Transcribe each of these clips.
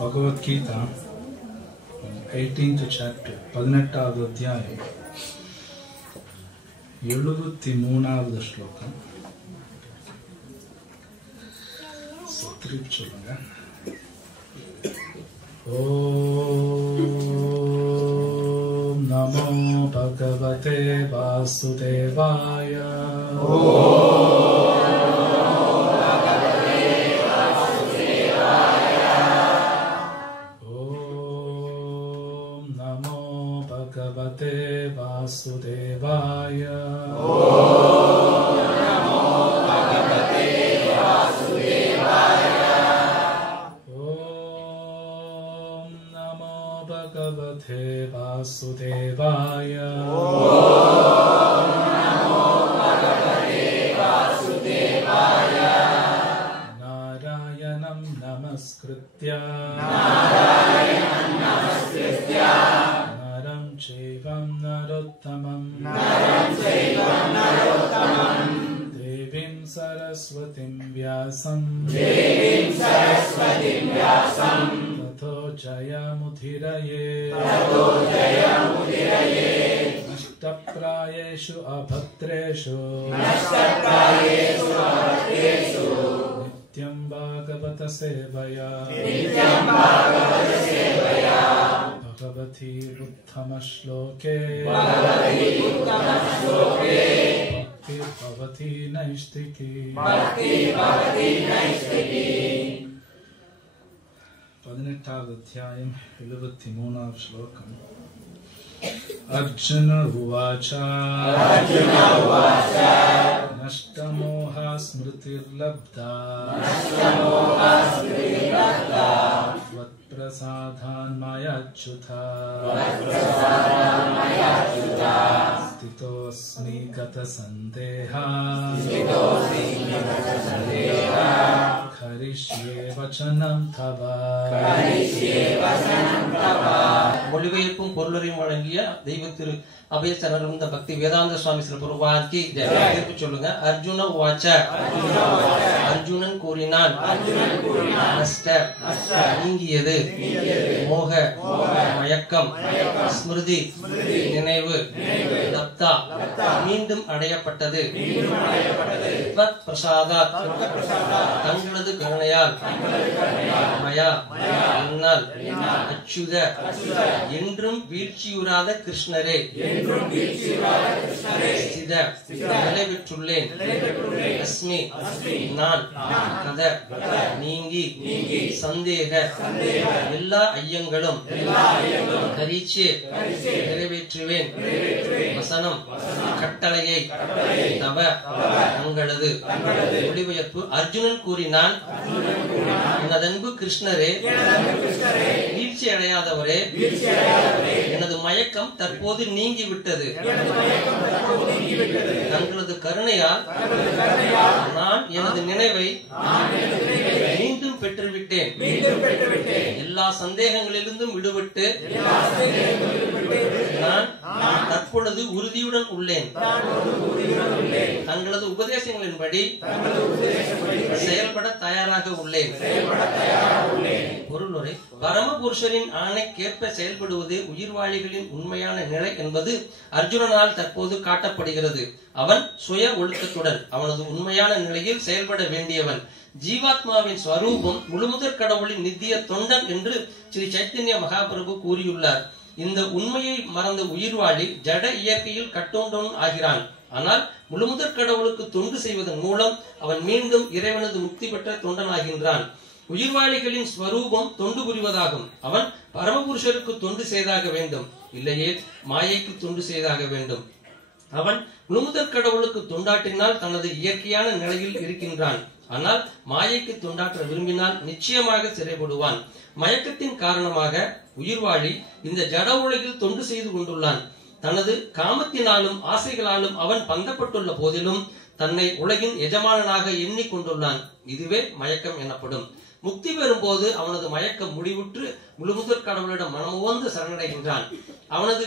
Bhagavad Gita 18th chapter 18வது அத்தியாயம் 73வது ஸ்லோகம். திருப்பி சொல்லுங்க. ஓம் நமோ பகவதே வாசுதேவாய. भगवते वासुदेवाय. ॐ नमो भगवते वासुदेवाय. नारायणं नमस्कृत्य चैवं नरोत्तमं देवीं सरस्वतीं व्यासं ततो जयमुदीरये. नष्टप्रायेषु अभद्रेषु नित्यं भागवत सेवया भगवती उत्तमश्लोके भक्तिर्भवति नैष्ठिकी. 18வது அத்தியாயம் 73வது ஸ்லோகம். अर्जुन उवाच नष्टमोह स्मृतिर्लब्धा त्वत्प्रसादान्मयाच्युता स्थितोऽस्मि गतसन्देहा करिष्ये वचनं तव. மொழிபெயர்ப்பும் பொருளரையும் வழங்கிய தெய்வ திரு அபயசரணந்த பக்தி வேதாந்த சுவாமி சில பொருவாக்கி தீர்ப்பு சொல்லுங்க. அர்ஜுன உவாச்ச, அர்ஜுனன் கூறினான், நஷ்ட நீங்கியது, மோக மயக்கம், ஸ்மிருதி நினைவு, லப்தா மீண்டும் அடையப்பட்டது, த்வத் பிரசாதாத் தங்களது கருணையால், மயா என்னால், அச்சுத என்றும் வீழ்ச்சியுறாத கிருஷ்ணரே ஸ்தித நிலைபெற்றுள்ளேன், அஸ்மி நான், கத நீங்கி, சந்தேக எல்லா ஐயங்களும், கரீச்சே நிறைவேற்றுவேன், வசனம் கட்டளையை, தவ தங்களது. மொழிபெயர்ப்பு. அர்ஜுனன் கூறினான், எனதன்பு கிருஷ்ணரே, வீழ்ச்சி அடையாதவரே, எனது மயக்கம் தற்போது நீங்கிவிட்டது. தங்களது கருணையால் நான் எனது நினைவை மீண்டும் பெற்றுவிட்டேன். எல்லா சந்தேகங்களிலிருந்தும் விடுபட்டு நான் தற்பொழுது உறுதியுடன் உள்ளேன். தங்களது உபதேசங்களின்படி செயல்பட தயாராக உள்ளேன். பொருளுரை. பரமபுருஷரின் ஆணைக்கேற்ப செயல்படுவது உயிர்வாழிகளின் உண்மையான நிலை என்பது அர்ஜுனனால் தற்போது காட்டப்படுகிறது. அவன் சுய ஒழுக்கத்துடன் அவனது உண்மையான நிலையில் செயல்பட வேண்டியவன். ஜீவாத்மாவின் ஸ்வரூபம் முழுமுதற் கடவுளின் நித்திய தொண்டன் என்று ஸ்ரீ சைத்தன்ய மகாபிரபு கூறியுள்ளார். இந்த உண்மையை மறந்த உயிர்வாழி ஜட இயற்கையில் கட்டோண்டவன் ஆகிறான். ஆனால் முழுமுதற் கடவுளுக்கு தொண்டு செய்வதன் மூலம் அவன் மீண்டும் இறைவனது முக்தி பெற்ற தொண்டனாகின்றான். உயிர்வாழிகளின் ஸ்வரூபம் தொண்டு புரிவதாகும். அவன் பரமபுருஷருக்கு தொண்டு செய்தாக வேண்டும், இல்லையே மாயைக்கு தொண்டு செய்தாக வேண்டும். அவன் முழுமுதற் கடவுளுக்கு தொண்டாற்றினால் தனது இயற்கையான நிலையில் இருக்கின்றான். ஆனால் மாயைக்கு தொண்டாற்ற விரும்பினால் நிச்சயமாக சிறைப்படுவான். மயக்கத்தின் காரணமாக உயிர்வாழி இந்த ஜட உலகில் தொண்டு செய்து கொண்டுள்ளான். தனது காமத்தினாலும் ஆசைகளாலும் அவன் பந்தப்பட்டுள்ள போதிலும் தன்னை உலகின் எஜமானனாக எண்ணிக்கொண்டுள்ளான். இதுவே மயக்கம் எனப்படும். முக்தி பெறும்போது அவனது மயக்கம் முடிவுற்று முழுமுதற் கடவுளிடம் மனமுவந்து சரணடைகின்றான். அவரது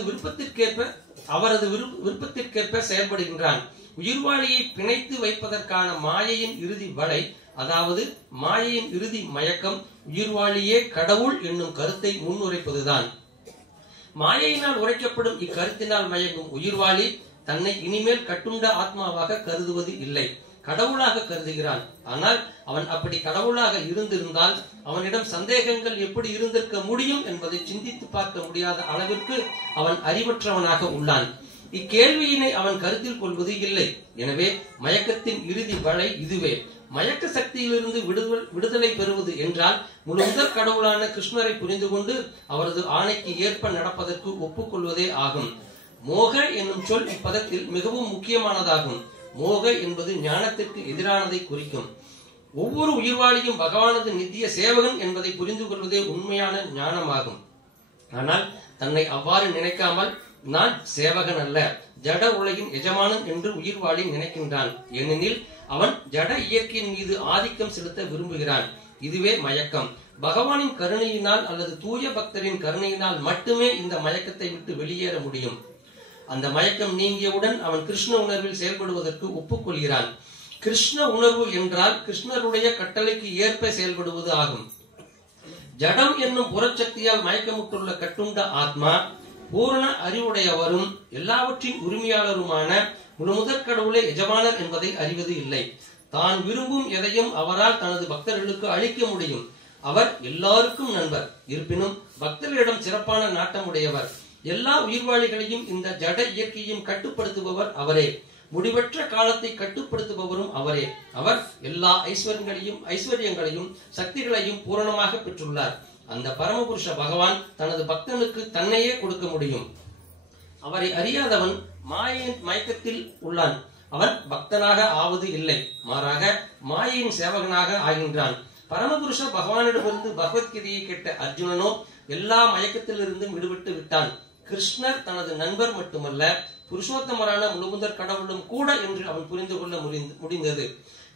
விருப்பத்திற்கேற்ப செயல்படுகின்றான். உயிர்வாழியை பிணைத்து வைப்பதற்கான மாயையின் இறுதி வலை அதாவது மாயையின் இறுதி மயக்கம் உயிர்வாழியே கடவுள் என்னும் கருத்தை முன்னுரைப்பதுதான். மாயையினால் உரைக்கப்படும் இக்கருத்தினால் மயங்கும் உயிர்வாழி தன்னை இனிமேல் கட்டுண்ட ஆத்மாவாக கருதுவது இல்லை, கடவுளாக கருதுகிறான். ஆனால் அவன் அப்படி கடவுளாக இருந்திருந்தால் அவனிடம் சந்தேகங்கள் எப்படி இருந்திருக்க முடியும் என்பதை சிந்தித்து பார்க்க முடியாத அளவிற்கு அவன் அறிவற்றவனாக உள்ளான். இக்கேள்வியினை அவன் கருத்தில் கொள்வது இல்லை. எனவே மயக்கத்தின் இறுதி வலை இதுவே. மயக்க சக்தியிலிருந்து விடுதலை பெறுவது என்றால் முழு முதற் கடவுளான கிருஷ்ணரை புரிந்து கொண்டு அவரது ஆணைக்கு ஏற்ப நடப்பதற்கு ஒப்புக்கொள்வதே ஆகும். மோக என்னும் சொல் இப்பதத்தில் மிகவும் முக்கியமானதாகும். மோக என்பது ஞானத்திற்கு எதிரானதை குறிக்கும். ஒவ்வொரு உயிர்வாளியும் பகவானது நித்திய சேவகன் என்பதை புரிந்து கொள்வதே உண்மையான ஞானமாகும். ஆனால் தன்னை அவ்வாறு நினைக்காமல் நான் சேவகன் அல்ல, ஜட உலகின் எஜமானன் என்று உயிர்வாளி நினைக்கின்றான். ஏனெனில் அவன் ஜட இயற்கையின் மீது ஆதிக்கம் செலுத்த விரும்புகிறான். இதுவே மயக்கம். பகவானின் கருணையினால் அல்லது தூய பக்தரின் கருணையினால் மட்டுமே இந்த மயக்கத்தை விட்டு வெளியேற முடியும். அந்த மயக்கம் நீங்கியவுடன் அவன் கிருஷ்ண உணர்வில் செயல்படுவதற்கு ஒப்புக்கொள்கிறான். கிருஷ்ண உணர்வு என்றால் கிருஷ்ணருடைய கட்டளைக்கு ஏற்ப செயல்படுவது ஆகும். ஜடம் என்னும் புறச்சக்தியால் மயக்கமுற்றுள்ள கட்டுண்ட ஆத்மா பூரண அறிவுடையவரும் எல்லாவற்றின் உரிமையாளருமான முழுமுதற் கடவுளே எஜமானர் என்பதை அறிவது இல்லை. தான் விரும்பும் எதையும் அவரால் தனது பக்தர்களுக்கு அளிக்க முடியும். அவர் எல்லாருக்கும் நண்பர். இருப்பினும் பக்தர்களிடம் சிறப்பான நாட்டம் உடையவர். எல்லா உயிர்வாளிகளையும் இந்த ஜட இயற்கையும் கட்டுப்படுத்துபவர் அவரே. முடிவற்ற காலத்தை கட்டுப்படுத்துபவரும் அவரே. அவர் எல்லா ஐஸ்வர்யங்களையும் சக்திகளையும் பூரணமாக பெற்றுள்ளார். அந்த பரமபுருஷ பகவான் தனது பக்தனுக்கு தன்னையே கொடுக்க முடியும். அவரை அறியாதவன் மாயையின் மயக்கத்தில் உள்ளான். அவன் பக்தனாக ஆவது இல்லை, மாறாக மாயையின் சேவகனாக ஆகின்றான். பரமபுருஷ பகவானிடமிருந்து பகவத்கீதையை கேட்ட அர்ஜுனனோ எல்லா மயக்கத்திலிருந்தும் விடுபட்டு விட்டான். கிருஷ்ணர் தனது நண்பர் மட்டுமல்ல, புருஷோத்தமரான முழுமுதற் கடவுளும் கூட என்று அவன் புரிந்து கொள்ள முடிந்தது.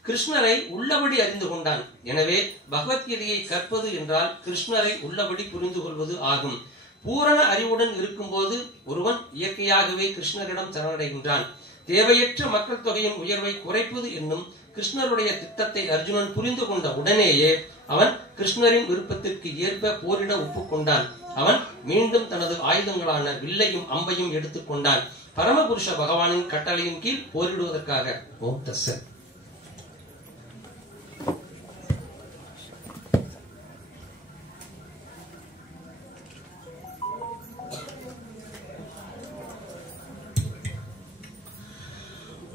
கிருஷ்ணரை உள்ளபடி அறிந்து கொண்டான். எனவே பகவத்கீதையை கற்பது என்றால் கிருஷ்ணரை உள்ளபடி புரிந்து கொள்வது ஆகும். பூரண அறிவுடன் இருக்கும்போது ஒருவன் இயற்கையாகவே கிருஷ்ணரிடம் சரணடைகின்றான். தேவையற்ற மக்கள் தொகையின் உயர்வை குறைப்பது என்னும் கிருஷ்ணருடைய திட்டத்தை அர்ஜுனன் புரிந்து கொண்ட உடனேயே அவன் கிருஷ்ணரின் விருப்பத்திற்கு ஏற்ப போரிட ஒப்புக்கொண்டான். அவன் மீண்டும் தனது ஆயுதங்களான வில்லையும் அம்பையும் எடுத்துக்கொண்டான். பரமபுருஷ பகவானின் கட்டளையின் கீழ் போரிடுவதற்காக. ஓம் தஸ்ஸத்.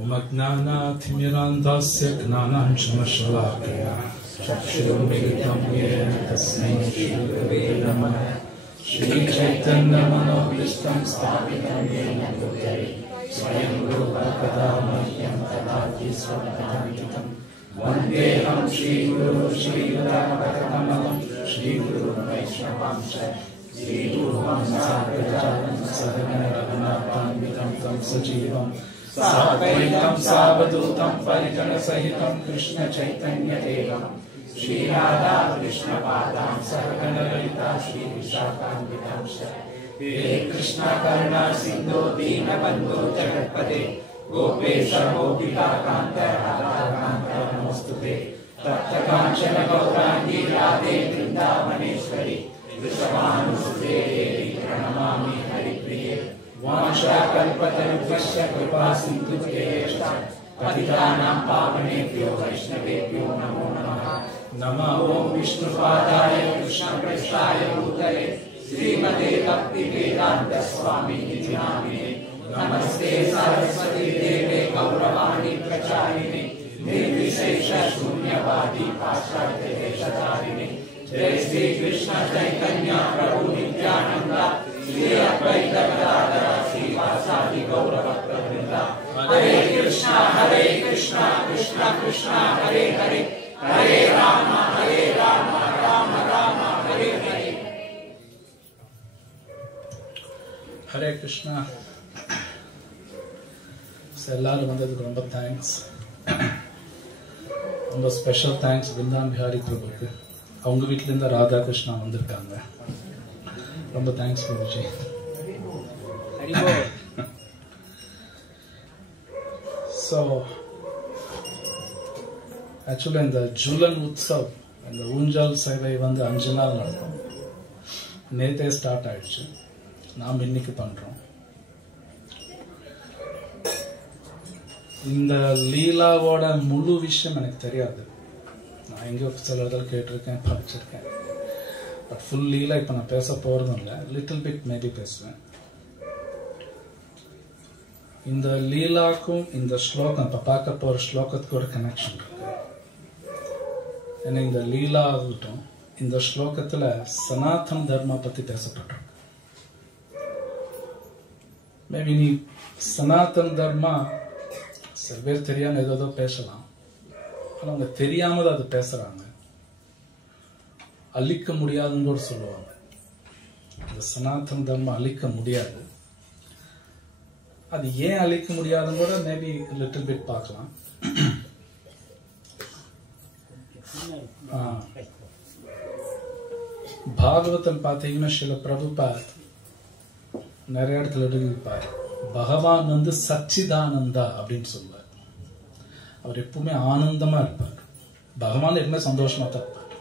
Umajnanathimirantasya gnananshamasalakaya Chakshurumilitam yena tasmai Shri-Gurave Namaha Shri Chaitanya Manovistam Sthapitam yena Bhutale Swayam Rupa Kadamahyam Tadati Swapadancitam Vandeham Shri Guru Shri Radha-Kamalam Shri Guru Vaishnavamsha Shri Guru Hamsa-Prajaram Sadhana Raghunatham Tam Sajivam Sadvaitam Savadutam Parijana Sahitam Krishna Chaitanya Devam Shri Radha Krishna Padam Sargana Lalita Shri Vishakam He Krishna Karuna Sindhu Dina Bandhu Jagatpate Gopesha Gopika Kanta Radha Kanta Namostute Tapta Kanchana Gaurangi Radhe Vrindavaneshwari Vrishabhanusute Devi Pranamami Haripriye Vansha Kalpatarubhasya Kripa Sindhu Jayeshta Patitanam Pavanebhyo Vaishnavebhyo Namo Namaha Nama Om Vishnupadaya Krishna Prasthaya Bhutale Srimate Bhakti Vedanta Swami Niti Namine Namaste Saraswati Deve Gauravani Pracharine Nirvishesha Shunyavadi Pascharya Deshatarine Jai Sri Krishna Chaitanya Prabhu Nityananda Shri Advaita Gadadhara Srivasadi Gaurabhakta Vrinda Hare Krishna Krishna Krishna Hare Hare Hare Rama Rama Rama Hare Hare Hare Krishna. எல்லாரும் வந்ததுக்கு ரொம்ப thanks. ரொம்ப special thanks விருந்தான் Bihari பிரபுக்கு. அவங்க வீட்டில இருந்து ராதா கிருஷ்ணா வந்திருக்காங்க. ரொம்ப thanks Prabhuji. So ஆக்சுவலா இந்த ஜுலன் உற்சவ், இந்த ஊஞ்சல் சேவை வந்து 5 நாள் நடக்கும். நேத்தே ஸ்டார்ட் ஆயிடுச்சு, நாம் இன்னைக்கு பண்றோம். இந்த லீலாவோட முழு விஷயம் எனக்கு தெரியாது. நான் எங்கேயோ சில இடத்துல கேட்டிருக்கேன், படிச்சிருக்கேன். பட் ஃபுல் லீலா இப்ப நான் பேச போறதும் இல்லை, லிட்டில் பிட் மேபி பேசுவேன். இந்த லீலாக்கும் இந்த ஸ்லோகம், இப்ப பார்க்க போற ஸ்லோகத்துக்கு ஒரு கனெக்ஷன் இருக்கு. ஏன்னா இந்த லீலா ஆகட்டும், இந்த ஸ்லோகத்துல சனாதன தர்மா பத்தி பேசப்பட்டிருக்கு. மேபி நீ சனாதன தர்மா சில பேர் தெரியாம ஏதோ பேசலாம், ஆனா அவங்க தெரியாம அது பேசுறாங்க. அழிக்க முடியாதுன்னு கூட சொல்லுவாங்க. இந்த சனாதன தர்மம் அழிக்க முடியாது. அது ஏன் அழிக்க முடியாதுன்னு கூட மேபி லிட்டில் பிட் பார்க்கலாம். பாகவதம் பார்த்தீங்கன்னா சில பிரபுபாத் நிறைய இடத்துல எழுதியிருப்பார், பகவான் வந்து சச்சிதானந்தா அப்படின்னு சொல்லுவார். அவர் எப்பவுமே ஆனந்தமா இருப்பார். பகவான் எப்பவுமே சந்தோஷமா தான் இருப்பார்.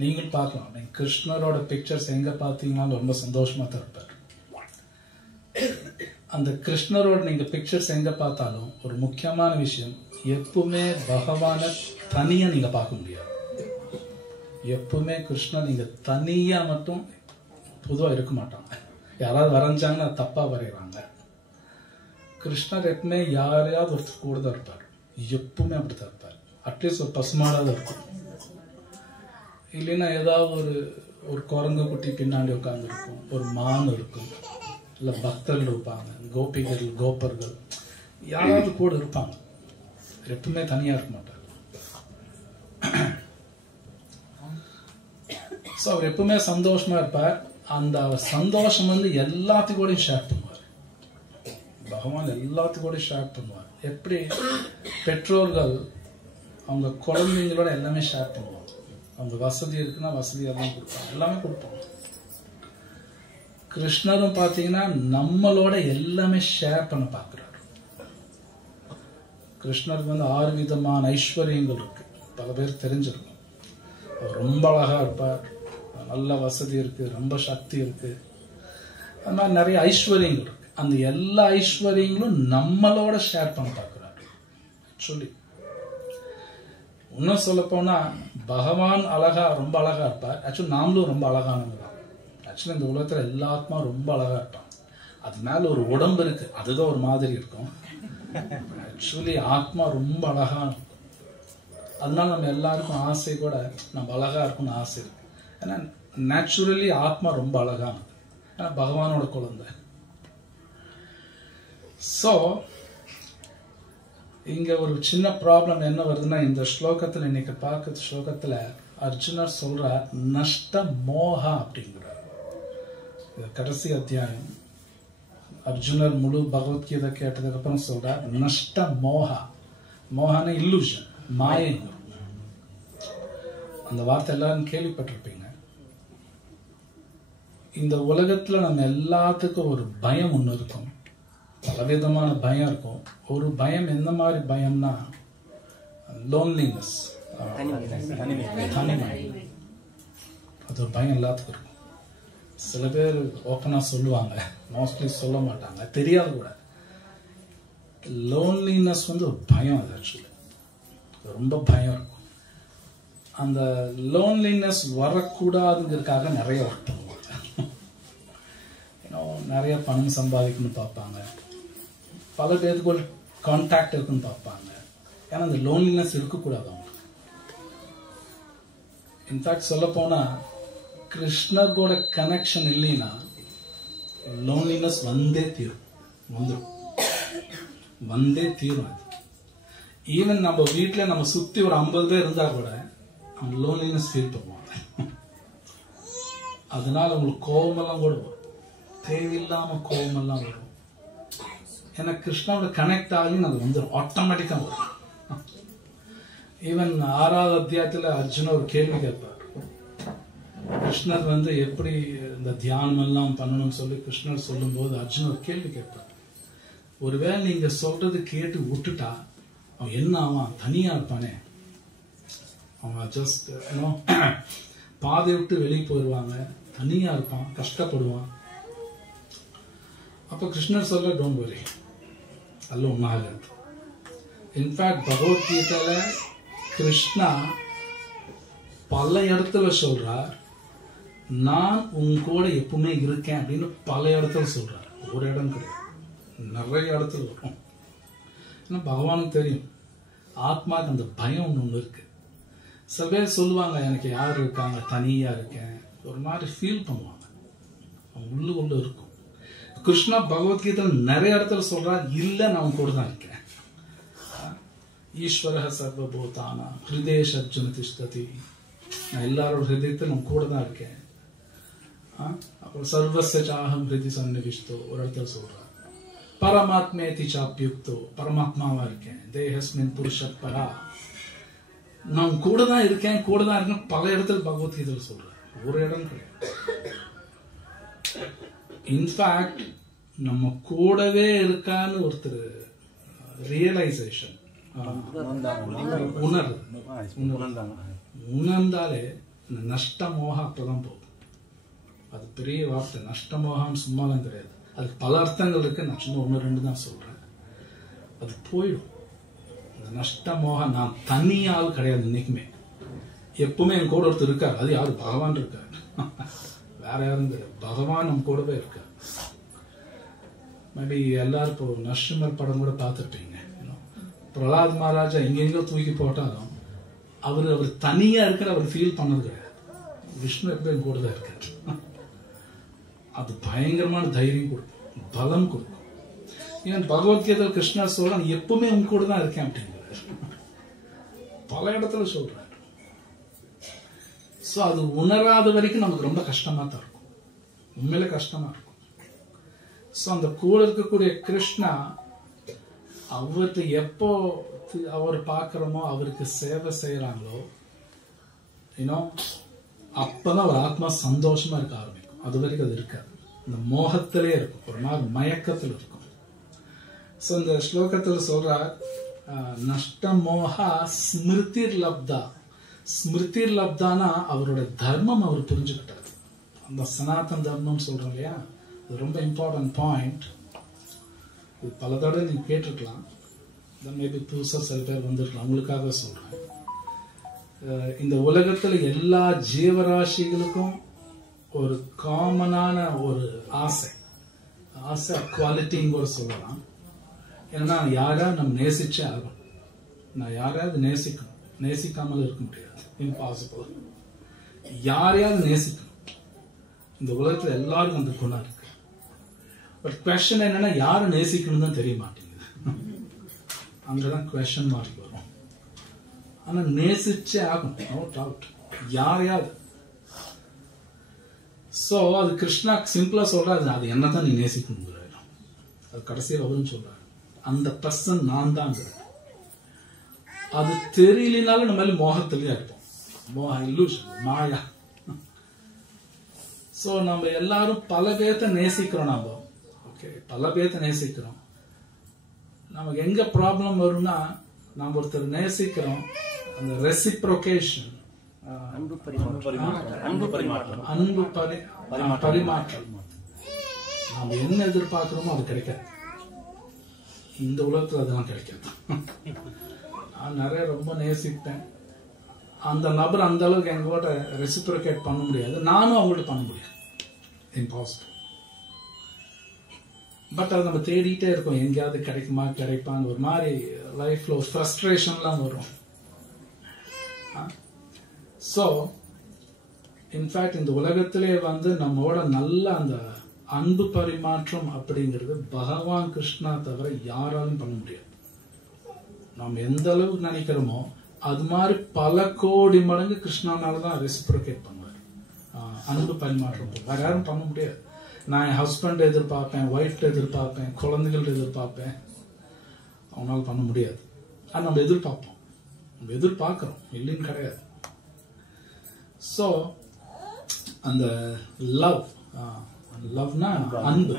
நீங்களும் பார்க்கலாம், நீங்க கிருஷ்ணரோட பிக்சர்ஸ் எங்க பார்த்தீங்கன்னாலும் ரொம்ப சந்தோஷமா தான் இருப்பார். அந்த கிருஷ்ணரோட நீங்க பிக்சர்ஸ் எங்க பார்த்தாலும் ஒரு முக்கியமான விஷயம், எப்பவுமே பகவான தனியா நீங்க பார்க்க முடியாது. எப்பவுமே கிருஷ்ணர் நீங்க தனியா மட்டும் பொதுவா இருக்க மாட்டாங்க. யாராவது வரைஞ்சாங்கன்னா தப்பா வரைகிறாங்க. கிருஷ்ணர் எப்பவுமே யாரையாவது ஒருத்தர் கூட தான் இருப்பார். எப்பவுமே அப்படித்தான் இருப்பார். அட்லீஸ்ட் ஒரு பசுமாடாவது இருக்கும். இல்லைன்னா ஏதாவது ஒரு குரங்கு குட்டி பின்னாடி உட்கார்ந்து இருக்கும், ஒரு மான் இருக்கும், இல்ல பக்தர்கள் இருப்பாங்க, கோபிகள் கோபர்கள் யாராவது கூட இருப்பாங்க. எப்பவுமே தனியா இருக்க மாட்டார். அவர் எப்பவுமே சந்தோஷமா இருப்பார். அந்த சந்தோஷம் வந்து எல்லாத்தையும் கூட ஷேர் பண்ணுவார். பகவான் எல்லாத்தையும் கூட ஷேர் பண்ணுவார். எப்படி பெற்றோர்கள் அவங்க குழந்தைங்களோட எல்லாமே ஷேர் பண்ணுவாங்க. அவங்க வசதி இருக்குன்னா வசதி எல்லாம் கொடுப்பாங்க, எல்லாமே கொடுப்பாங்க. கிருஷ்ணரும் பாத்தீங்கன்னா நம்மளோட எல்லாமே ஷேர் பண்ண பாக்குறாரு. கிருஷ்ணருக்கு வந்து 6 விதமான ஐஸ்வர்யங்கள் இருக்கு. பல பேர் தெரிஞ்சிருக்கும். அவர் ரொம்ப அழகா இருப்பார், நல்ல வசதி இருக்கு, ரொம்ப சக்தி இருக்கு, அந்த மாதிரி நிறைய ஐஸ்வர்யங்கள் இருக்கு. அந்த எல்லா ஐஸ்வர்யங்களும் நம்மளோட ஷேர் பண்ண பாக்குறாரு. ஆக்சுவலி இன்னும் சொல்ல போனா பகவான் அழகா ரொம்ப அழகா இருப்பார். ஆக்சுவலி நாமளும் ரொம்ப அழகானவங்க தான். ஆக்சுவலி இந்த உலகத்துல எல்லா ஆத்மா ரொம்ப அழகா இருப்பாங்க. அது மேல ஒரு உடம்பு இருக்கு, அதுதான் ஒரு மாதிரி இருக்கும். ஆக்சுவலி ஆத்மா ரொம்ப அழகா இருக்கும். அதனால நம்ம எல்லாருக்கும் ஆசை கூட நம்ம அழகா இருக்கும்னு ஆசை இருக்கு. ஏன்னா நேச்சுரலி ஆத்மா ரொம்ப அழகானது. ஏன்னா பகவானோட குழந்தை. சோ இங்க ஒரு சின்ன ப்ராப்ளம் என்ன வருதுன்னா, இந்த ஸ்லோகத்துல இன்னைக்கு பார்க்க ஸ்லோகத்துல அர்ஜுனர் சொல்ற நஷ்ட மோகா அப்படிங்கிறார். கடைசி அத்தியாயம் அர்ஜுனர் முழு பகவத்கீதை கேட்டதுக்கு அப்புறம் சொல்றார் நஷ்ட மோகா. மோகான இல்லூஷன், மாயை. அந்த வார்த்தை எல்லாரும் கேள்விப்பட்டிருப்பீங்க. இந்த உலகத்துல நம்ம எல்லாத்துக்கும் ஒரு பயம் ஒண்ணு இருக்கும், பலவிதமான பயம் இருக்கும். ஒரு பயம் எந்த மாதிரி பயம்னா லோன்லினஸ், தனிமை. அது ஒரு பயம் எல்லாத்துக்கும் இருக்கும். சில பேர் ஓப்பனா சொல்லுவாங்க, மோஸ்ட்லி சொல்ல மாட்டாங்க, தெரியாது கூட. லோன்லினஸ் வந்து ஒரு பயம். அது ஆக்சுவலி ரொம்ப பயம் இருக்கும். அந்த லோன்லினஸ் வரக்கூடாதுங்கிறதுக்காக நிறைய ஒர்க் பண்ணுவாங்க. நிறைய பணம் சம்பாதிக்கணும்னு பார்ப்பாங்க, பல பேருக்கு ஒரு கான்டாக்ட் இருக்குன்னு பார்ப்பாங்க. ஏன்னா அந்த லோன்லினஸ் இருக்கக்கூடாது அவங்களுக்கு. இன்ஃபேக்ட் சொல்ல போனா கிருஷ்ணரோட கனெக்ஷன் இல்லைன்னா லோன்லினஸ் வந்தே தீரும். வந்தே தீரும். அது ஈவன் நம்ம வீட்டுல நம்ம சுத்தி ஒரு 50 பேர் இருந்தா கூட அவங்க லோன்லினஸ் ஃபீல் பண்ணுவாங்க. அதனால உங்களுக்கு கோபமெல்லாம் கூட வரும், தேவையில்லாம கோபமெல்லாம் வரும். ஏன்னா கிருஷ்ணாவோட கனெக்ட் ஆகி அது வந்துடும், ஆட்டோமேட்டிக்கா வரும். ஈவன் 6வது அத்தியாயத்துல அர்ஜுன ஒரு கேள்வி கேட்பார். கிருஷ்ணர் வந்து எப்படி இந்த தியானம் எல்லாம் பண்ணணும்னு சொல்லி கிருஷ்ணர் சொல்லும் போது அர்ஜுன ஒரு கேள்வி கேட்பார். ஒருவேளை நீங்க சொல்றது கேட்டு விட்டுட்டா அவன் என்ன ஆவான், தனியா இருப்பானே, அவன் ஜஸ்ட் பாதை விட்டு வெளியே போயிடுவாங்க, தனியா இருப்பான், கஷ்டப்படுவான். அப்ப கிருஷ்ணர் சொல்ல, டோன்ட் வரி, அல்ல ஒன்னாகாது. இன்ஃபேக்ட் பகவத்கீதையில கிருஷ்ணா பல இடத்துல சொல்றார், நான் உன் கூட எப்பவுமே இருக்கேன் அப்படின்னு பல இடத்துல சொல்றார். ஒரு இடம் கிடையாது, நிறைய இடத்துல வரும். ஏன்னா பகவானுக்கு தெரியும் ஆத்மாக்கு அந்த பயம் ஒன்று இருக்கு. சில பேர் சொல்லுவாங்க, எனக்கு யார் இருக்காங்க, தனியா இருக்கேன், ஒரு மாதிரி ஃபீல் பண்ணுவாங்க, அவங்க உள்ள இருக்கும். கிருஷ்ணா பகவத்கீதை நிறைய இடத்துல சொல்றார், இல்ல நான் உன் கூட தான் இருக்கேன். ஈஸ்வர சர்வபூதானா ஹிருதய அர்ஜுன திஷ்டதி, நான் எல்லாரோட ஹிருதயத்தில் நான் கூட தான் இருக்கேன். அப்புறம் சர்வஸ்ய சாஹம் ஹிருதி சன்னிவிஷ்டோ ஒரு இடத்துல சொல்றார். பரமாத்மேதி சாப்யுக்தோ, பரமாத்மாவா இருக்கேன். தேஹஸ்மின் புருஷப்பரா, நான் கூட தான் இருக்கேன், கூட தான் இருக்கேன் பல இடத்துல பகவத்கீதையில் சொல்றேன், ஒரு இடம் கிடையாது. இன்ஃபேக்ட் நம்ம கூடவே இருக்கான்னு ஒருத்தர் ரியலைசேஷன் உணர்ந்தாலே நஷ்ட மோகம் அப்பதான் போகும். அது பெரிய வார்த்தை, நஷ்ட மோகம் சும்மாலாம் கிடையாது, அதுக்கு பல அர்த்தங்கள் இருக்கு. நான் சும்மா 1-2 தான் சொல்றேன். அது போயிடும். நஷ்ட மோகம், நான் தனியால் கிடையாது இன்னைக்குமே, எப்பவுமே என் கூட ஒருத்தர் இருக்காரு. அது யாரு, பகவான் இருக்காரு, வேற யாரும் கிடையாது. பகவான் நம்ம கூடவே இருக்காரு. மேபி எல்லாரும் இப்போ நரசிம்மர் படம் கூட பார்த்துருப்பீங்க. பிரகலாத் மகாராஜா எங்கெங்கோ தூக்கி போட்டாலும் அவர் தனியா இருக்கிற அவர் ஃபீல் பண்ணது கிடையாது. விஷ்ணு எப்பவும் கூட தான் இருக்காரு. அது பயங்கரமான தைரியம் கொடுக்கும், பலம் கொடுக்கும். ஏன் பகவத்கீதை கிருஷ்ணா சொல்றான், எப்பவுமே உங்க கூட தான் இருக்கேன் அப்படிங்கிறார், பல இடத்துல சொல்றாரு. சோ அது உணராத வரைக்கும் நமக்கு ரொம்ப கஷ்டமா தான் இருக்கும், உண்மையில கஷ்டமா இருக்கும். சோ அந்த கூட இருக்கக்கூடிய கிருஷ்ணா அவர்கிட்ட எப்போ அவர் பார்க்கிறோமோ, அவருக்கு சேவை செய்யறாங்களோ, அப்பதான் ஒரு ஆத்மா சந்தோஷமா இருக்க ஆரம்பிக்கும். அது வரைக்கும் அது இருக்காது, இந்த மோகத்திலே இருக்கும், ஒரு மாதிரி மயக்கத்தில் இருக்கும். சோ இந்த ஸ்லோகத்தில் சொல்றார், நஷ்ட மோகா ஸ்மிருதிர் லப்தா. ஸ்மிருதிர் லப்தானா அவரோட தர்மம் அவர் புரிஞ்சுக்கிட்டார். அந்த சனாதன தர்மம் சொல்றோம் இல்லையா, அது ரொம்ப இம்பார்ட்டன்ட் பாயிண்ட். இது பல தடவை நீங்க கேட்டிருக்கலாம், மேபி புதுசா சில பேர் வந்திருக்கலாம், உங்களுக்காக சொல்றேன். இந்த உலகத்துல எல்லா ஜீவராசிகளுக்கும் ஒரு காமனான ஒரு ஆசை குவாலிட்டின்னு கூட சொல்லலாம். ஏன்னா யாராவது நம்ம நேசிச்சே ஆகும். நான் யாரையாவது நேசிக்கணும், நேசிக்காமல் இருக்க முடியாது, இம்பாசிபிள். யாரையாவது நேசிக்கணும். இந்த உலகத்துல எல்லாருக்கும் அந்த குணம் இருக்கு. பட் குவெஸ்சன் என்னன்னா, யாரை நேசிக்கணும் தான் தெரிய மாட்டேங்குது. அங்கதான் குவெஸ்சன் மார்க் வரும். ஆனா நேசிச்சே ஆகும், நோ டவுட், யாரையாவது. சோ அது கிருஷ்ணா சிம்பிளா சொல்றாரு, அது என்னதான் நீ நேசிக்கணுங்கிறாரு. அது கடைசியில் அவரும் சொல்றாரு, அந்த பர்சன் நான் தான். அது தெரியலனாலும் நம்ம மோகத்திலேயே இருப்போம், மோக இல்லூஷன், மாயா. சோ நம்ம எல்லாரும் பல பேர்த்த நேசிக்கிறோம், நாம பல பேர்த்த நேசிக்கிறோம். நமக்கு எங்க ப்ராப்ளம் வரும்னா, நாம் ஒருத்தர் நேசிக்கிறோம், அந்த ரெசிப்ரோகேஷன், அன்பு பரிமாற்றம், நாம் என்ன எதிர்பார்க்கிறோமோ அது கிடைக்காது. இந்த உலகத்துல அதெல்லாம் கிடைக்காது. நான் நிறைய ரொம்ப நேசிப்பேன், அந்த நபர் அந்த அளவுக்கு எங்கோட ரெசிப்ரோகேட் பண்ண முடியாது, நானும் அவங்கள்ட்ட பண்ண முடியாது, இம்பாசிபிள். பட் அது நம்ம தேடிட்டே இருக்கோம், எங்கேயாவது கிடைக்குமா கிடைப்பான்னு. ஒரு மாதிரி லைஃப்ல ஒரு ஃப்ரஸ்ட்ரேஷன்லாம் வரும். ஸோ இன்ஃபேக்ட் இந்த உலகத்திலே நம்மோட நல்ல அந்த அன்பு பரிமாற்றம் அப்படிங்கிறது பகவான் கிருஷ்ணா தவிர யாராலும் பண்ண முடியாது. நாம் எந்த அளவுக்கு நினைக்கிறோமோ அது மாதிரி பல கோடி மடங்கு கிருஷ்ணானாலதான் ரெசிப்ரோகேட் பண்ணுவார், அன்பு பரிமாற்றம். வேற யாரும் பண்ண முடியாது. நான் என் ஹஸ்பண்ட் எதிர்பார்ப்பேன், ஒய்ஃப் எதிர்பார்ப்பேன், குழந்தைகள் எதிர்பார்ப்பேன், அவனால பண்ண முடியாது. அது நம்ம எதிர்பார்ப்போம், நம்ம எதிர்பார்க்கிறோம், இல்லைன்னு கிடையாது. ஸோ அந்த லவ்னா அன்பு,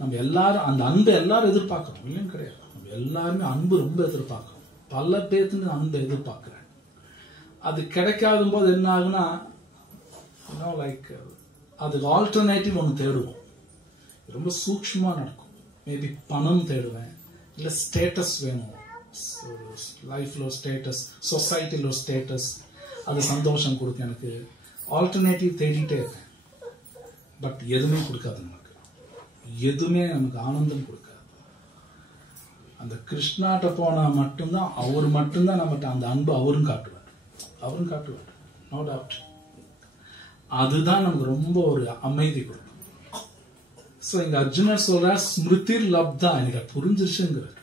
நம்ம எல்லாரும் அந்த அன்பை எல்லாரும் எதிர்பார்க்கிறோம், இல்லைன்னு கிடையாது. நம்ம எல்லாருமே அன்பு ரொம்ப எதிர்பார்க்கிறோம். பல பேர்த்து அன்பு எதிர்பார்க்கிறேன். அது கிடைக்காத போது என்ன ஆகுனா, லைக் அதுக்கு ஆல்டர்னேட்டிவ் ஒன்று தேடுவோம். ரொம்ப சூக்ஷ்மா நடக்கும். மேபி பணம் தேடுவேன், இல்ல ஸ்டேட்டஸ் வேணும், லைஃப்ல ஸ்டேட்டஸ், சொசைட்டில ஸ்டேட்டஸ், அது சந்தோஷம் கொடுக்கும் எனக்கு. ஆல்டர்னேட்டிவ் தேடிட்டே இருக்கேன். பட் எதுவுமே கொடுக்காது நமக்கு, எதுவுமே நமக்கு ஆனந்தம் கொடுக்காது. அந்த கிருஷ்ணாட்ட போனா மட்டும்தான், அவர் மட்டும்தான் நம்மகிட்ட அந்த அன்பு அவரும் காட்டுவார், நோ டவுட். அதுதான் நமக்கு ரொம்ப ஒரு அமைதி கொடுக்கும். சோ இங்க அர்ஜுனர் சொல்ற ஸ்மிருதி லப்தா, எனக்கு புரிஞ்சிருச்சுங்கிறார்.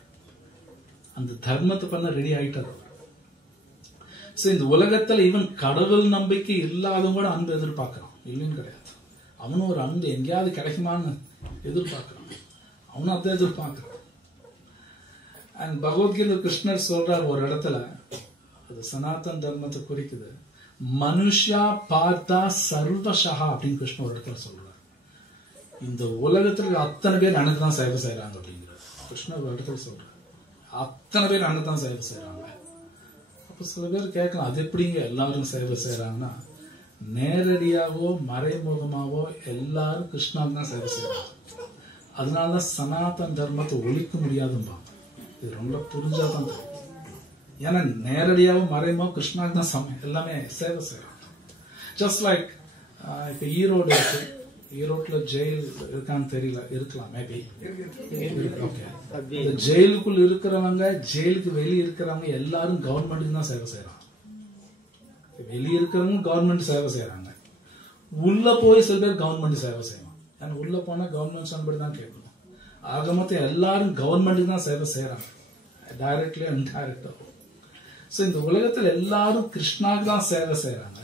அந்த தர்மத்தை பண்ண ரெடி ஆயிட்டார். சோ இந்த உலகத்துல ஈவன் கடவுள் நம்பிக்கை இல்லாதவங்க கூட அன்பு எதிர்பார்க்கிறான், இல்லைன்னு கிடையாது. அவனும் ஒரு அன்பு எங்கேயாவது கிடைக்குமான்னு எதிர்பார்க்கிறான், அவனும் அதை எதிர்பார்க்கிறான். அண்ட் பகவத்கீதை கிருஷ்ணர் சொல்றார் ஒரு இடத்துல, அது சனாதன் தர்மத்தை குறிக்குது, மனுஷா பார்த்தா சர்வசா அப்படின்னு கிருஷ்ணர் ஒரு இடத்துல சொல்றார். இந்த உலகத்துல அத்தனை பேர் எனக்கு தான் சேவை செய்யறாங்க அப்படிங்கிறார் கிருஷ்ணர் ஒரு இடத்துல சொல்றார். அத்தனை பேர் எனக்கு தான் சேவை செய்யறாங்க. அப்ப சில பேர் கேட்கலாம், அது எப்படிங்க எல்லாரும் சேவை செய்யறாங்கன்னா, நேரடியாவோ மறைமுகமாவோ எல்லாரும் கிருஷ்ணாவுக்கு தான் சேவை செய்யறாங்க. அதனாலதான் சனாதன் தர்மத்தை ஒழிக்க முடியாதும்பாங்க. இது ரொம்ப புரிஞ்சாதான் தெரியும். ஏன்னா நேரடியாவும் மறைமுகம் கிருஷ்ணாவுக்கு தான் எல்லாமே சேவை செய்யறாங்க. ஜஸ்ட் லைக் இப்ப ஈரோடு இருக்கு, ஈரோட்ல ஜெயில் இருக்கான்னு தெரியல, இருக்கலாம் மேபி. ஓகே, இந்த ஜெயிலுக்குள் இருக்கிறவங்க, ஜெயிலுக்கு வெளியே இருக்கிறவங்க எல்லாரும் கவர்மெண்ட்டுக்கு தான் சேவை செய்யறாங்க. வெளியே இருக்கிறவங்க கவர்மெண்ட் சேவை செய்யறாங்க, உள்ள போய் சில பேர் கவர்மெண்ட் சேவை செய்யலாம். ஏன்னா உள்ள போனா கவர்மெண்ட் சொன்னபடி தான் கேட்கணும். ஆக மொத்தம் எல்லாரும் கவர்மெண்ட்டுக்கு தான் சேவை செய்யறாங்க, டைரக்ட்லி இன்டைரக்டா. சோ இந்த உலகத்துல எல்லாரும் கிருஷ்ணாக்கு தான் சேவை செய்யறாங்க.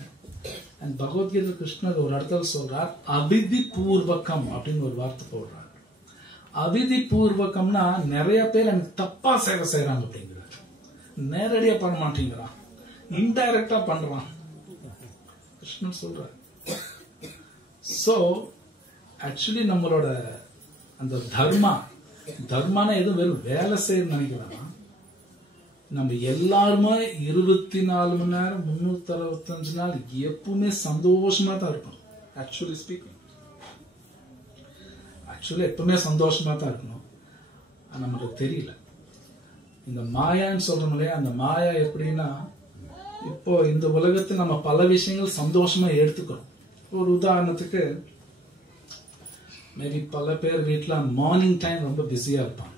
அண்ட் பகவத்கீதை கிருஷ்ணர் ஒரு இடத்துல சொல்றார், அபிதி பூர்வகம் அப்படின்னு ஒரு வார்த்தை போடுறார். அபிதி பூர்வகம்னா நிறைய பேர் எனக்கு தப்பா சேவை செய்யறாங்க அப்படிங்கிறார். நேரடியா பண்ண மாட்டேங்கிறான், இன்டைரக்டா பண்றான் கிருஷ்ணன் சொல்றார். சோ ஆக்சுவலி நம்மளோட அந்த தர்மான எதுவும் வெறும் வேலை செய்ய நினைக்கலாம். நம்ம எல்லாருமே 24 மணி நேரம் 365 நாள் எப்பவுமே சந்தோஷமா தான் இருக்கணும். ஆக்சுவலி ஸ்பீக்கிங், எப்பவுமே சந்தோஷமா தான் இருக்கணும். நமக்கு தெரியல. இந்த மாயான்னு சொல்றோம் இல்லையா, அந்த மாயா எப்படின்னா, இப்போ இந்த உலகத்தில் நம்ம பல விஷயங்கள் சந்தோஷமா எடுத்துக்கிறோம். ஒரு உதாரணத்துக்கு, மேபி பல பேர் வீட்டுல மார்னிங் டைம் ரொம்ப பிஸியா இருப்பாங்க.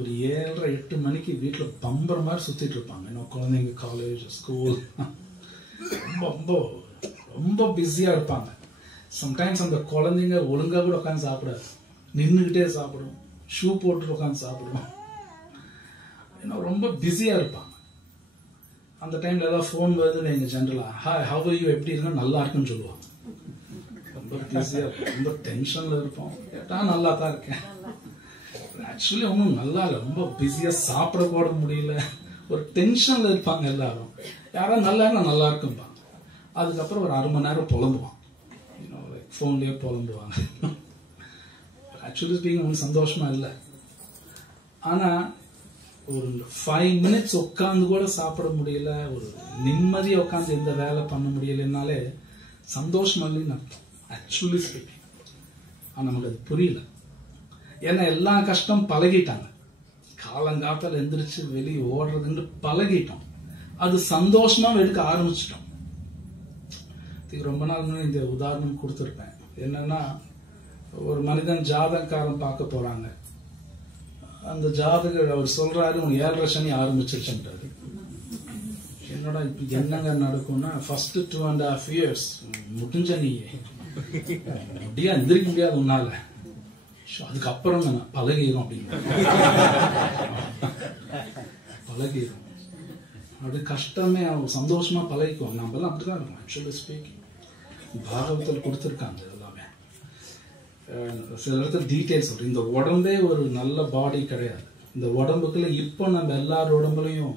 ஒரு 7:30-8 மணிக்கு வீட்டுல பம்பர மாதிரி சுத்திட்டு இருப்பாங்க. இன்னும் குழந்தைங்க காலேஜ் ஸ்கூல் ரொம்ப ரொம்ப பிஸியா இருப்பாங்க. சம்டைம்ஸ் அந்த குழந்தைங்க ஒழுங்கா கூட உட்காந்து சாப்பிடாது, நின்றுகிட்டே சாப்பிடும், ஷூ போட்டு உட்காந்து சாப்பிடுவோம். இன்னும் ரொம்ப பிஸியா இருப்பாங்க. அந்த டைம்ல ஏதாவது போன் வருதுன்னு எங்க ஜென்ரலா, ஹாய் ஹவ் ஆர் யூ, எப்படி இருந்தா நல்லா இருக்குன்னு சொல்லுவாங்க. ரொம்ப பிஸியா இருக்கும், ரொம்ப டென்ஷன்ல இருப்போம். கேட்டா நல்லா தான் இருக்கேன், ஆக்சுவலி ஒன்றும் நல்லா இல்லை, ரொம்ப பிஸியா சாப்பிட கூட முடியல, ஒரு டென்ஷன்ல இருப்பாங்க எல்லாரும். யாராவது நல்லா இருந்தா நல்லா இருக்கும்பாங்க. அதுக்கப்புறம் ஒரு 1/2 மணி நேரம் புலம்புவான், போன்லயே புலம்புவாங்க. ஆக்சுவலி ஸ்பீக்கிங் ஒன்றும் சந்தோஷமா இல்லை. ஆனா ஒரு 5 மினிட்ஸ் உட்காந்து கூட சாப்பிட முடியல, ஒரு நிம்மதியா உட்காந்து எந்த வேலை பண்ண முடியலனாலே சந்தோஷமா இல்லைன்னு அர்த்தம். ஆக்சுவலி ஸ்பீக்கிங் நமக்கு அது புரியல. ஏன்னா எல்லா கஷ்டம் பழகிட்டாங்க. காலங்காத்தால எந்திரிச்சு வெளியே ஓடுறதுன்னு பழகிட்டோம். அது சந்தோஷமா எடுக்க ஆரம்பிச்சிட்டோம். ரொம்ப நாள் முன்னாடி இந்த உதாரணம் கொடுத்துருப்பேன். என்னன்னா, ஒரு மனிதன் ஜாதகக்காரன் பார்க்க போறாங்க. அந்த ஜாதகர் அவர் சொல்றாரு, உன் 7:30 சனி ஆரம்பிச்சிருச்சுன்றாரு. என்னடா இப்ப என்னங்க நடக்கும்னா, ஃபர்ஸ்ட் 2.5 years முடிஞ்ச நீயே முடியா எந்திரிக்க முடியாது உன்னால, அதுக்கப்புறம் பழகிரும் அப்படின்னு பழகிரும். அது கஷ்டமே, அவங்க சந்தோஷமா பழகிக்குவோம். நம்மளாம் அப்படிதான் இருக்கும். ஆக்சுவலி ஸ்பீக்கிங் பாகவத்தில் கொடுத்துருக்காங்க எல்லாமே. சில இடத்துல டீட்டெயில்ஸ் சொல்றேன். இந்த உடம்பே ஒரு நல்ல பாடி கிடையாது. இந்த உடம்புக்குள்ள இப்போ நம்ம எல்லார் உடம்புலையும்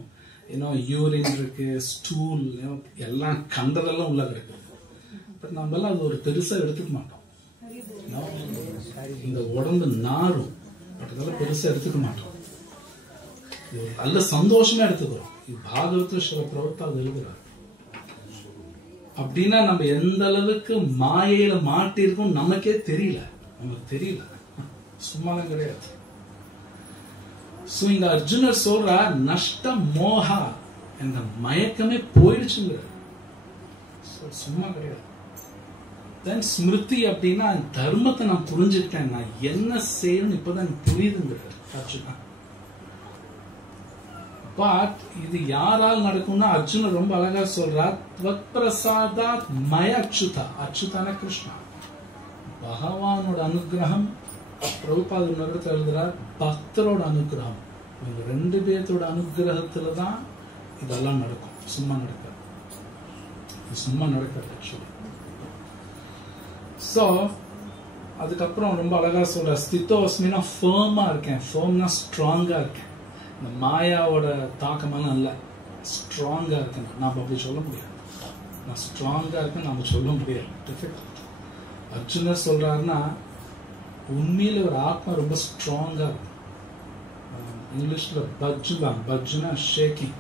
யூரின் இருக்கு, ஸ்டூல், எல்லாம் கண்டதெல்லாம் உள்ள கிடைக்குது. பட் நம்ம எல்லாம் அது ஒரு பெருசா எடுத்துக்க மாட்டோம். இந்த உடம்பு நாரும், பட் அதெல்லாம் பெருசா எடுத்துக்க மாட்டோம். நல்ல சந்தோஷமா எடுத்துக்கிறோம். இது பாகவத சில பிரபுபாதர் எழுதுறாரு. அப்படின்னா நம்ம எந்த அளவுக்கு மாயையில மாட்டிருக்கோம் நமக்கே தெரியல, நமக்கு தெரியல, சும்மாலாம் கிடையாது. சோ இங்க அர்ஜுனர் சொல்றார் நஷ்ட மோகா, என்ற மயக்கமே போயிடுச்சுங்கிற, சும்மா கிடையாது. தென் ஸ்மிருதி அப்படின்னா தர்மத்தை நான் புரிஞ்சுக்கிட்டேன், நான் என்ன செய்யணும்னு இப்பதான் எனக்கு புரியுதுங்கிறார் அர்ஜுனா. பட் இது யாரால் நடக்கும்னா அர்ஜுனர் ரொம்ப அழகா சொல்றார், த்வத் பிரசாதாத் மய அச்சுதா. அச்சுதான கிருஷ்ணா, பகவானோட அனுகிரகம். பிரபுபாதர் நகரத்தில் எழுதுறார் பக்தரோட அனுகிரகம். இவங்க 2 பேர்த்தோட அனுகிரகத்துலதான் இதெல்லாம் நடக்கும், சும்மா நடக்காது. சும்மா நடக்காது ஆக்சுவலி. சோ அதுக்கப்புறம் ரொம்ப அழகா சொல்ற, ஸ்திதோ அஸ்மினா ஃபர்மா இருக்கேன். ஃபர்ம்னா ஸ்ட்ராங்கா இருக்கேன். இந்த மாயாவோட தாக்கமெல்லாம் இல்ல, ஸ்ட்ராங்கா இருக்கேன். நாம அப்படி சொல்ல முடியாது. நான் ஸ்ட்ராங்கா இருக்கேன் நாம சொல்ல முடியாது, டிஃபிகல்ட். அர்ஜுனர் சொல்றாருன்னா உண்மையில ஒரு ஆத்மா ரொம்ப ஸ்ட்ராங்கா இருக்கும். இங்கிலீஷ்ல பஜ்ஜுதான். பஜ்ஜுனா ஷேக்கிங்.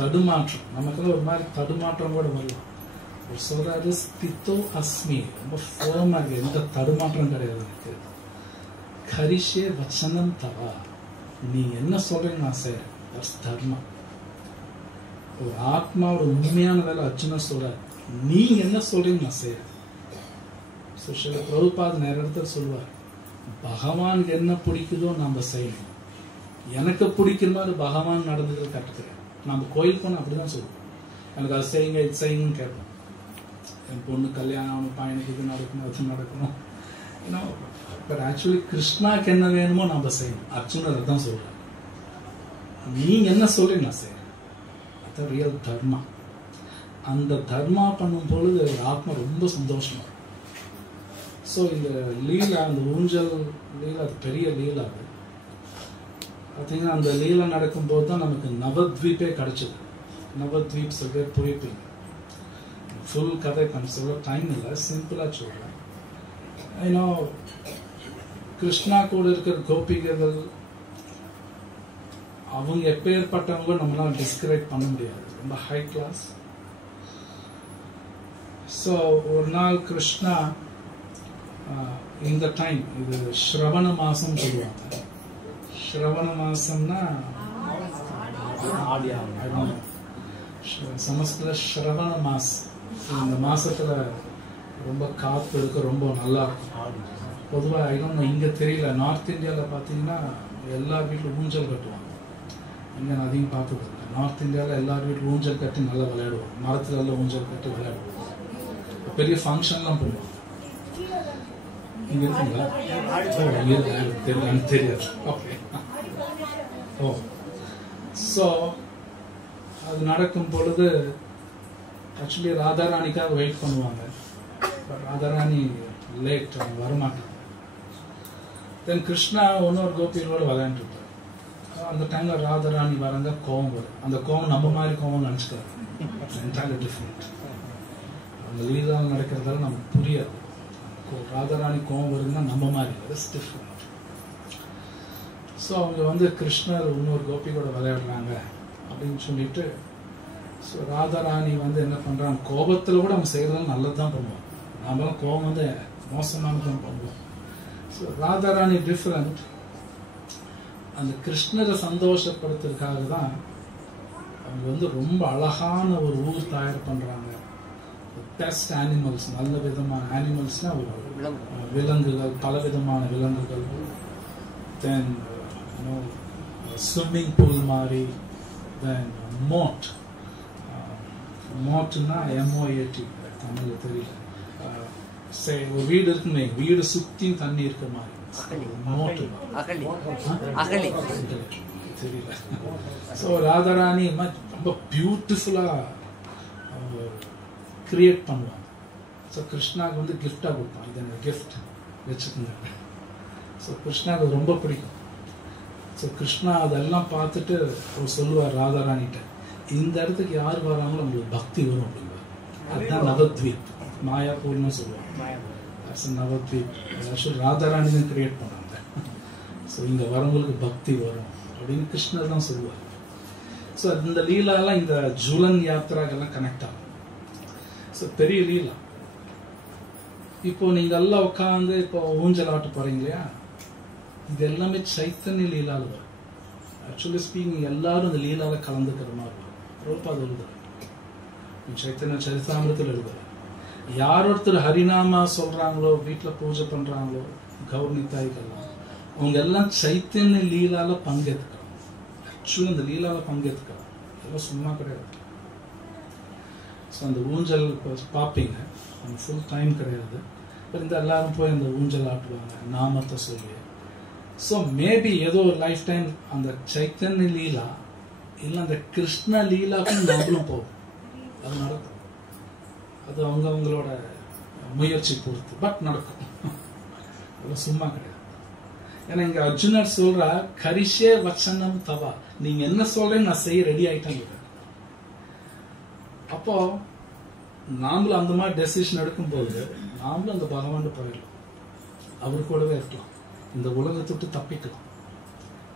தடுமாற்றம். நமக்குள்ள ஒரு மாதிரி தடுமாற்றம் கூட வரலாம். ஒரு சொல்றாரு ஸ்திதோ அஸ்மி, ரொம்ப ஃபர்மா இருக்கு, எந்த தடுமாற்றம் கிடையாது எனக்கு. கரிஷே வச்சனம் தவா, நீ என்ன சொல்றீங்க நான் செய்றேன், தட்ஸ் தர்மா. ஒரு ஆத்மா ஒரு உண்மையான வேலை அர்ஜுனர் சொல்றாரு, நீங்க என்ன சொல்றீங்க நான் செய்றேன். சில பிரபுபாதர் நிறைய இடத்துல சொல்லுவார், பகவானுக்கு என்ன பிடிக்குதோ நம்ம செய்யணும். எனக்கு பிடிக்கிற மாதிரி பகவான் நடந்ததை கட்டுக்கிறேன். நம்ம கோயில் போனா அப்படிதான் சொல்லுவோம், எனக்கு அது செய்யுங்க இது செய்யுங்கன்னு கேட்போம். என் பொண்ணு கல்யாணம் ஆகணும், பையனுக்கு இது நடக்கணும் அது நடக்கணும். பட் ஆக்சுவலி கிருஷ்ணாக்கு என்ன வேணுமோ நம்ம செய்யணும். அர்ஜுனர் தான் சொல்றேன், நீங்க என்ன சொல்றீங்க நான் செய்யறேன். அதான் ரியல் தர்மா. அந்த தர்மா பண்ணும் பொழுது ஆத்மா ரொம்ப சந்தோஷமா. ஸோ இந்த லீலா, அந்த ஊஞ்சல் லீலா, அது பெரிய லீலா. அது பார்த்தீங்கன்னா அந்த லீலா நடக்கும்போது தான் நமக்கு நவத்வீப்பே கிடைச்சது. நவத்வீப் சில பேர் போயிருப்பீங்க. ஃபுல் கதை சொல்ல டைம் இல்லை, சிம்பிளா சொல்றேன். ஏன்னா கிருஷ்ணா கூட இருக்கிற கோபிகைகள் அவங்க எப்பேற்பட்டவங்க நம்மளால டிஸ்கிரைப் பண்ண முடியாது, ரொம்ப ஹை கிளாஸ். ஸோ ஒரு நாள் கிருஷ்ணா இந்த டைம், இது ஸ்ரவண மாசம் சொல்லுவாங்க. ஸ்ரவண மாசம்னா சமஸ்கிருத ஸ்ரவண மாசம். இந்த மாசத்துல ரொம்ப காத்து இருக்கு, ரொம்ப நல்லா இருக்கும். பொதுவாக இன்னும் இங்க தெரியல, நார்த் இந்தியால பாத்தீங்கன்னா எல்லா வீட்டிலும் ஊஞ்சல் கட்டுவாங்க. இங்க நான் அதிகம் பார்த்தது இல்லை. நார்த் இந்தியாவில் எல்லார் வீட்டிலும் ஊஞ்சல் கட்டி நல்லா விளையாடுவோம். மரத்துல எல்லாம் ஊஞ்சல் கட்டி விளையாடுவோம். பெரிய ஃபங்க்ஷன்லாம் போடுவோம். இங்க இருக்குங்களா? தெரியாது. ஓகே. ஓ, ஸோ அது நடக்கும் பொழுது ஆக்சுவலி ராதாராணிக்காக வெயிட் பண்ணுவாங்க. ராதாராணி லேட், அவங்க வரமாட்டாங்க. தென் கிருஷ்ணா இன்னொரு கோபிகளோட விளையாண்டுருப்பார். அந்த டைம்ல ராதாராணி வராங்க, கோவம் வரும். அந்த கோவம் நம்ம மாதிரி கோவம் நினைச்சுக்காரு, என்டையர்லி டிஃபரெண்ட். அந்த லீலாவில் நடக்கிறதால நமக்கு புரியாது. ராதாராணி கோவம் வருதுன்னா நம்ம மாதிரி டிஃபரெண்ட். ஸோ அவங்க கிருஷ்ணர் இன்னொரு கோபியோட விளையாடுறாங்க அப்படின்னு சொல்லிட்டு, ஸோ ராதாராணி என்ன பண்றாங்க, கோபத்துல கூட அவங்க செய்யறதும் நல்லதுதான் பண்ணுவோம். நாமளும் கோபம் மோசமானதான் பண்ணுவோம். So Radharani different. அந்த கிருஷ்ணரை சந்தோஷப்படுத்துறதுக்காக தான் அவங்க ரொம்ப அழகான ஒரு ஊர் தயார் பண்றாங்க. பெஸ்ட் அனிமல்ஸ், நல்ல விதமான அனிமல்ஸ்னா விலங்குகள், பல விதமான விலங்குகள். தென் ஸ்விம்மிங் பூல் மாதிரி. தென் மோட். மோட்னா MOAT, தமிழ்ல தெரியல. ஒரு வீடு இருக்குமே, வீடு சுத்தி தண்ணி இருக்க மாதிரி தெரியல. ஸோ ராதாராணி ரொம்ப பியூட்டிஃபுல்லா கிரியேட் பண்ணுவாங்க. ஸோ கிருஷ்ணாவுக்கு கிஃப்டா கொடுப்பான், இது எனக்கு கிஃப்ட் வச்சுக்கோங்க. ஸோ கிருஷ்ணாவுக்கு ரொம்ப பிடிக்கும். ஸோ கிருஷ்ணா அதெல்லாம் பார்த்துட்டு அவர் சொல்லுவார் ராதாராணிகிட்ட, இந்த இடத்துக்கு யார் வராங்களோ அவங்களுக்கு பக்தி வரும் அப்படிங்குவார். அதுதான் நவத்வீப். மாயாப்பூர்னு சொல்லுவாங்க. நவத்வீப் ஆக்சுவலி ராதாராணி தான் கிரியேட் பண்ணாங்க. ஸோ இங்க வரவங்களுக்கு பக்தி வரும் அப்படின்னு கிருஷ்ணர் தான் சொல்லுவார். ஸோ இந்த லீலாலாம் இந்த ஜுலன் யாத்திராக்கெல்லாம் கனெக்ட் ஆகும். ஸோ பெரிய லீலா. இப்போ நீங்க எல்லாம் உட்காந்து இப்போ ஊஞ்சல் ஆட்ட போறீங்க இல்லையா, இது எல்லாமே சைத்தன்ய லீலால வரும். ஆக்சுவலி ஸ்பீக்கிங் எல்லாரும் இந்த லீலால கலந்துக்கிற மாதிரி வரும். பிரபுபாத் எழுதுறாரு, சைத்தன்ய சரிதாமிரத்தில் எழுதுறாரு, யார் ஒருத்தர் ஹரிநாமா சொல்றாங்களோ, வீட்டுல பூஜை பண்றாங்களோ, கௌர்ணி தாய்கள்லாம் அவங்க எல்லாம் சைத்தன்ய லீலால பங்கேற்கிறாங்க. ஆக்சுவலி அந்த லீலால பங்கேற்கிறாங்க, எல்லாம் சும்மா கிடையாது. ஸோ அந்த ஊஞ்சல் பார்ப்பீங்க, அந்த ஃபுல் டைம் கிடையாது. இந்த எல்லாரும் போய் அந்த ஊஞ்சல் ஆட்டுவாங்க நாமத்தை சொல்லி. ஸோ மேபி ஏதோ ஒரு லைஃப் டைம் அந்த சைத்தன்ய லீலா இல்லை அந்த கிருஷ்ண லீலாக்கும் நாமளும் போகும். அது நடக்கும். அது அவங்களோட முயற்சி பொறுத்து, பட் நடக்கும். அது சும்மா கிடையாது. ஏன்னா இங்க அர்ஜுனர் சொல்ற கரிஷே வச்சனம் தவா, நீங்க என்ன சொல்றீங்க நான் செய்ய ரெடி ஆயிட்டேன். அப்போ நாமளும் அந்த மாதிரி டெசிஷன் எடுக்கும்போது நாமளும் அந்த பகவான் போயிடலாம், அவரு கூடவே இருக்கலாம், இந்த உலகத்தை விட்டு தப்பிக்கலாம்.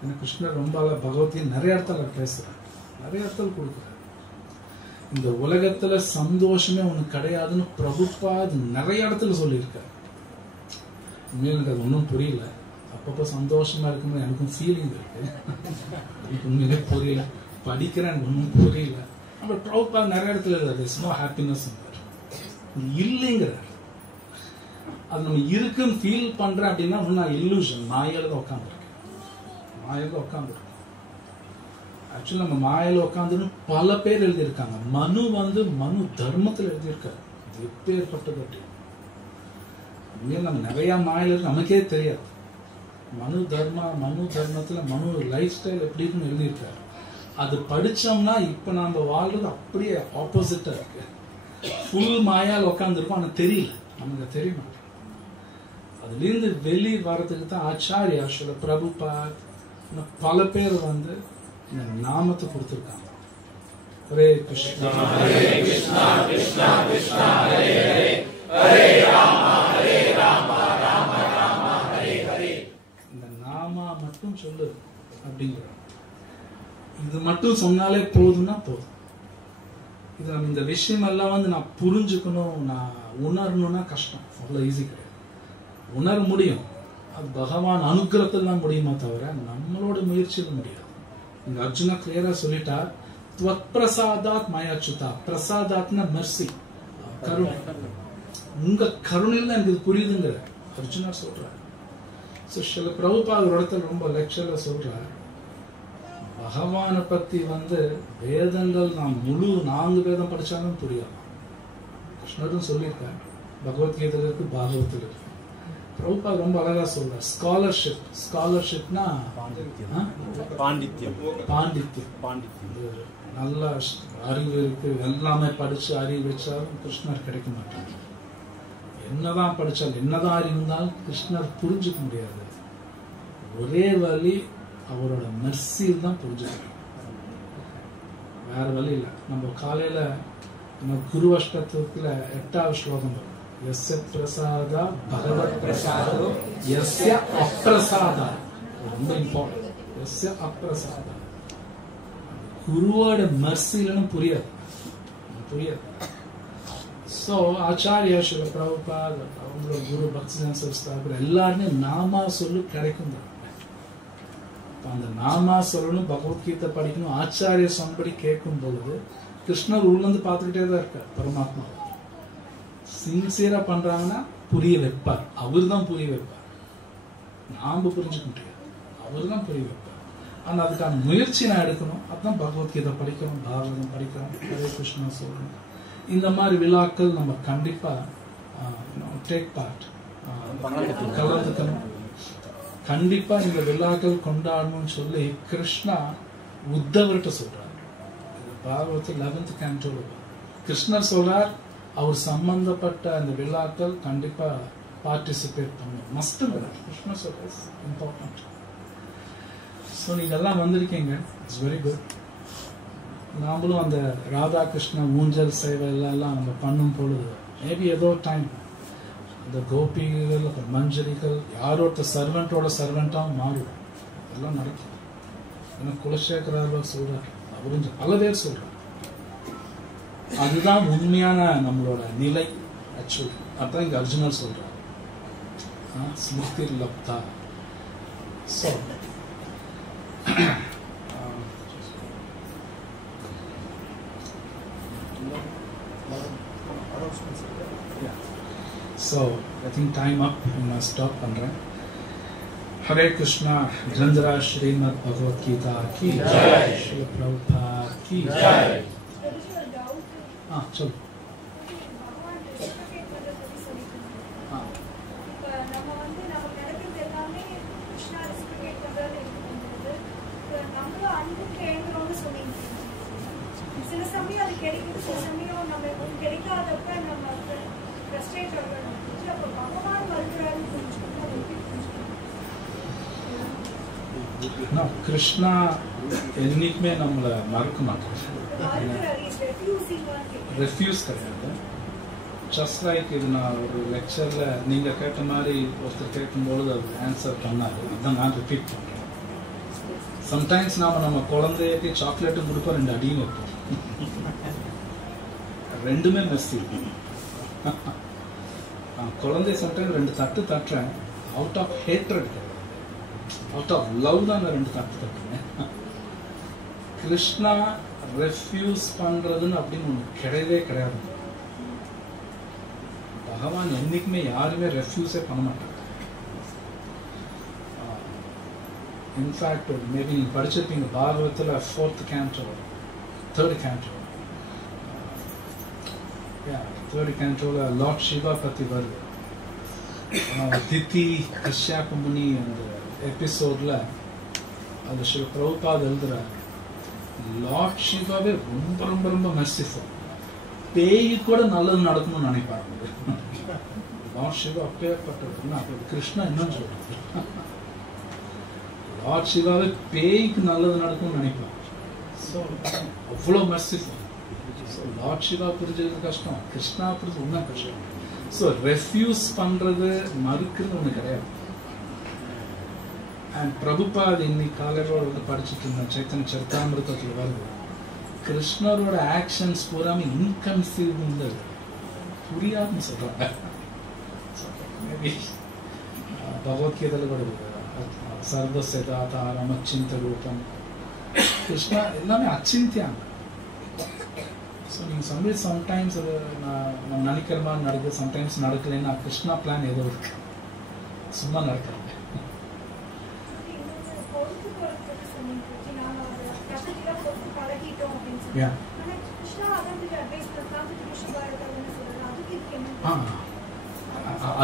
ஏன்னா கிருஷ்ணர் ரொம்ப பகவத்கீதை நிறைய இடத்துல பேசுறாரு, நிறைய இடத்துல கொடுக்குறாரு. இந்த உலகத்துல சந்தோஷமே உனக்கு கிடையாதுன்னு பிரபுபாத் நிறைய இடத்துல சொல்லியிருக்காரு. உண்மையில அது ஒன்றும் புரியல. அப்பப்போ சந்தோஷமா இருக்கும்போது எனக்கும் ஃபீலிங் இருக்கு, எனக்கு உண்மையிலே புரியல. படிக்கிறேன், எனக்கு ஒன்றும் புரியல. நம்ம பிரபுபாத் நிறைய இடத்துல there's no happiness இல்லைங்கிறார். அது நம்ம இருக்குன்னு ஃபீல் பண்றேன் அப்படின்னா நான் இல்லூஷன், மாயால தான் உட்காந்துருக்கேன், மாயால தான் உட்காந்துருக்கேன். ஆக்சுவலி நம்ம மாயால உட்காந்துன்னு பல பேர் எழுதியிருக்காங்க. மனு தர்மத்தில் எழுதியிருக்காரு. இது எப்பேற்பட்டது அப்படின்னு நம்ம நிறைய மாயில இருக்கு, நமக்கே தெரியாது. மனு தர்மத்துல மனு லைஃப் ஸ்டைல் எப்படி இருக்குன்னு எழுதியிருக்காரு. அது படிச்சோம்னா இப்ப நாம வாழ்றது அப்படியே ஆப்போசிட்டா இருக்கு. ஃபுல் மாயால் உட்காந்துருக்கோம், ஆனா தெரியல, நமக்கு தெரிய மாட்டேன். அதுல இருந்து வெளி வர்றதுக்கு தான் ஆச்சாரியா ஸ்ரீல பிரபுபாத் பல பேர் வந்து இந்த நாமத்தை கொடுத்திருக்காங்க. ஹரே கிருஷ்ணா ஹரே கிருஷ்ணா கிருஷ்ணா கிருஷ்ணா ஹரே ஹரே ஹரே ராமா ராம ராம ஹரே ஹரே. இந்த நாமா மட்டும் சொல்லு அப்படிங்கிற, இது மட்டும் சொன்னாலே போதும்னா போதும். இது நம்ம இந்த விஷயம் எல்லாம் வந்து நான் புரிஞ்சுக்கணும், நான் உணரணும்னா கஷ்டம், அவ்வளவு ஈஸி கிடையாது. உணர முடியும், அது பகவான் அனுகிரகத்தில் தான் முடியுமா தவிர நம்மளோட முயற்சியில முடியாது. இங்க அர்ஜுனா கிளியரா சொல்லிட்டா, துவத் பிரசாதாத் மயாச்சுதா. பிரசாதாத்னா மெர்சி, கருணை. உங்க கருணையில எனக்கு இது புரியுதுங்கிற அர்ஜுனா சொல்றாரு. சில பிரபுபாத் ஒரு இடத்துல ரொம்ப லெக்சர்ல சொல்றாரு, பகவானை பத்தி வந்து வேதங்கள் நான் முழு 4 வேதம் படிச்சாலும் புரியாது. கிருஷ்ணரும் சொல்லியிருக்காரு, பகவத்கீதையில இருக்கு, பாகவத்தில் இருக்கு. பிரபுபாத் ரொம்ப அழகா சொல்றார், ஸ்காலர்ஷிப்னா பாண்டித்யம். நல்ல அறிவு இருக்கு, எல்லாமே படிச்சு அறிவு வச்சாலும் கிருஷ்ணர் கிடைக்க மாட்டாங்க. என்னதான் படிச்சாலும் என்னதான் அறிவு இருந்தாலும் கிருஷ்ணர் புரிஞ்சுக்க முடியாது. ஒரே வழி அவரோட மெர்சியில் தான் புரிஞ்சுக்கணும், வேற வழி இல்லை. நம்ம காலையில நம்ம குரு அஷ்டத்துல 8வது ஸ்லோகம் வரும், யஸ்ய பிரசாதா பகவத் பிரசாதோ யஸ்ய அப்பிரசாதா. ரொம்ப இம்பார்ட்டன்ட், யஸ்ய அப்பிரசாதா. குருவோட மெர்சிலன்னு புரியாது. சோ ஆச்சாரியா ஸ்ரீல பிரபுபாத், அவங்களோட குரு பக்திவேதாந்த சரஸ்வதி எல்லாருமே நாமா சொல்லு கிடைக்கும். அந்த நாமா சொல்லணும், பகவத்கீதை படிக்கணும், ஆச்சாரிய சொன்படி கேட்கும் பொழுது கிருஷ்ணர் உள்ளந்து பார்த்துக்கிட்டே தான் இருக்கார். பரமாத்மா சின்சியரா பண்றாங்கன்னா புரிய வைப்பார், அவர் தான் புரிய வைப்பார். நாம புரிஞ்சுக்க முடியாது, அவர் தான் புரிய வைப்பார். ஆனா அதுக்கான முயற்சி நான் எடுக்கணும். அதுதான் பகவத்கீதை படிக்கணும், பாரதம் படிக்கணும், ஹரே கிருஷ்ணா சொல்லணும். இந்த மாதிரி விழாக்கள் நம்ம கண்டிப்பா டேக் பார்ட், கலந்துக்கணும். கண்டிப்பா இந்த விழாக்கள் கொண்டாடணும்னு சொல்லி கிருஷ்ணா உத்தவர்கிட்ட சொல்றார். பாகவத்தில் 11th canto கிருஷ்ணர் சொல்றார், அவர் சம்பந்தப்பட்ட அந்த விழாக்கள் கண்டிப்பா பார்ட்டிசிபேட் பண்ணணும், மஸ்ட். கிருஷ்ணா சொல்றார் இம்பார்ட்டன்ட். ஸோ நீங்க எல்லாம் வந்திருக்கீங்க, இட்ஸ் வெரி குட். நாமளும் அந்த ராதா கிருஷ்ண ஊஞ்சல் சேவை எல்லாம் நம்ம பண்ணும் பொழுது மேபி ஏதோ டைம் இந்த கோபிகள் அப்புறம் மஞ்சரிகள் யாரோ ஒருத்தர் சர்வெண்டோட சர்வெண்டாக மாறும். எல்லாம் நடக்கும். ஏன்னா குலசேகர சொல்றார், அவரும் பல பேர் சொல்றார். அதுதான் உண்மையான நம்மளோட நிலை. ஆக்சுவலி அதான் இங்க அர்ஜுனர் சொல்றார், ஸ்மிருதிர் லப்தா. So So, I think time up. I stop பண்றேன். Hare Krishna. Grandhara Srimad Bhagavad Gita ki jai. Srila Prabhupada ki jai. சொல்லு. சில சமயம் அது கிடைக்குது, சில சமயம் நம்ம கிடைக்காதப்ப நம்ம ஃப்ரஸ்ட்ரேட் ஆகிறோம். அப்போ பகவான் வருகிறாருன்னு புரிஞ்சுக்கணும். கிருஷ்ணா என்னைக்குமே நம்மளை மறக்க மாட்டோம். ரெஃப்யூஸ் கிடையாது. ஜஸ்ட் லைக் இது நான் ஒரு லெக்சர்ல நீங்க கேட்ட மாதிரி ஒருத்தர் கேட்கும்பொழுது அது ஆன்சர் பண்ணாரு. அதான் நான் ரிப்பீட் பண்றேன். சம்டைம்ஸ் நாம நம்ம குழந்தைக்கு சாக்லேட்டும் கொடுப்போம், 2 அடியும் வைப்போம். ரெண்டுமே மெஸ்ஸி. குழந்தை சம்டைம்ஸ் 2 தட்டு தட்டுறேன். Out of hatred, out of love தான் 2 தட்டு தட்டுறேன். கிருஷ்ணா ரெஃப்யூஸ் பண்றதுன்னு அப்படின்னு ஒன்று கிடையவே கிடையாது. பகவான் என்னைக்குமே யாருமே ரெஃப்யூஸே பண்ண மாட்டாங்க. இன்ஃபேக்ட் மேபி நீங்க படிச்சிருப்பீங்க பாகவத்தில் 4th canto 3rd canto 3rd cantoல லார்ட் சிவா பத்தி வருது. தித்தி கஷ்யப முனி அந்த எபிசோட்ல அது ஸ்ரீ பிரபுபாத் எழுதுற லார்ட் சிவாவே ரொம்ப ரொம்ப ரொம்ப மெர்சிஃபுல். பேய் கூட நல்லது நடக்கணும்னு நினைப்பாங்க. லார்ட் சிவா அப்பேற்பட்டதுன்னா அப்படி கிருஷ்ணா என்னன்னு சொல்றாங்க, லார்ட் சிவாவே பேய்க்கு நல்லது நடக்கும்னு நினைப்பாங்க. ஸோ அவ்வளோ மெர்சிஃபுல். ஸோ லார்ட் சிவா புரிஞ்சது கஷ்டம், கிருஷ்ணா புரிஞ்சது இன்னும் கஷ்டம். ஸோ ரெஃப்யூஸ் பண்றது மறுக்குன்னு ஒன்று கிடையாது. அண்ட் பிரபுபாத் இன்னைக்கு காலையில் வந்து படிச்சுட்டு இருந்தேன், சைத்தன்ய சரிதாமிருதத்தில் வருது. கிருஷ்ணரோட ஆக்ஷன்ஸ் பூராம இன்கன்சீவபிள், புரியாதுன்னு சொல்றாங்க. பகவத்கீதையில கூட சர்வசதாதாரம் அச்சிந்த ரூபம் கிருஷ்ணா எல்லாமே அச்சிந்தியாங்க. ஸோ நீங்கள் சம்டைம்ஸ் சம்டைம்ஸ் நம்ம நினைக்கிற மாதிரி நடக்குது, சம்டைம்ஸ் நடக்கலைன்னா கிருஷ்ணா பிளான் ஏதோ இருக்கு, சும்மா நடக்கிறாங்க.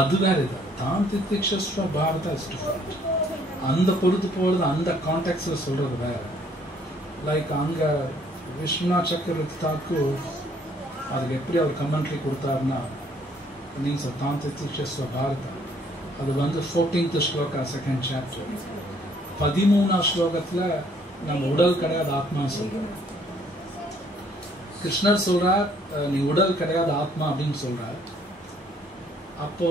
அது வேற இது. தாந்திரிக்ஷஸ்வ பாரதா இஸ் டிஃபரெண்ட். அந்த பொறுத்து போகிறது அந்த கான்டெக்ட்ல சொல்றது வேற. லைக் அங்க விஸ்வநாத் சக்கரவர்த்தி தாக்கூர் அதுக்கு எப்படி அவர் கமெண்ட்ரி கொடுத்தாருன்னா மீன்ஸ் தாந்திரிக்ஷஸ்வ பாரதா அது வந்து 14th shloka 2nd chapter 13th ஸ்லோகத்துல நம்ம உடல் கிடையாது ஆத்மான்னு சொல்றோம். கிருஷ்ணர் சொல்றார் நீ உடல் கிடையாது ஆத்மா அப்படின்னு சொல்றார். அப்போ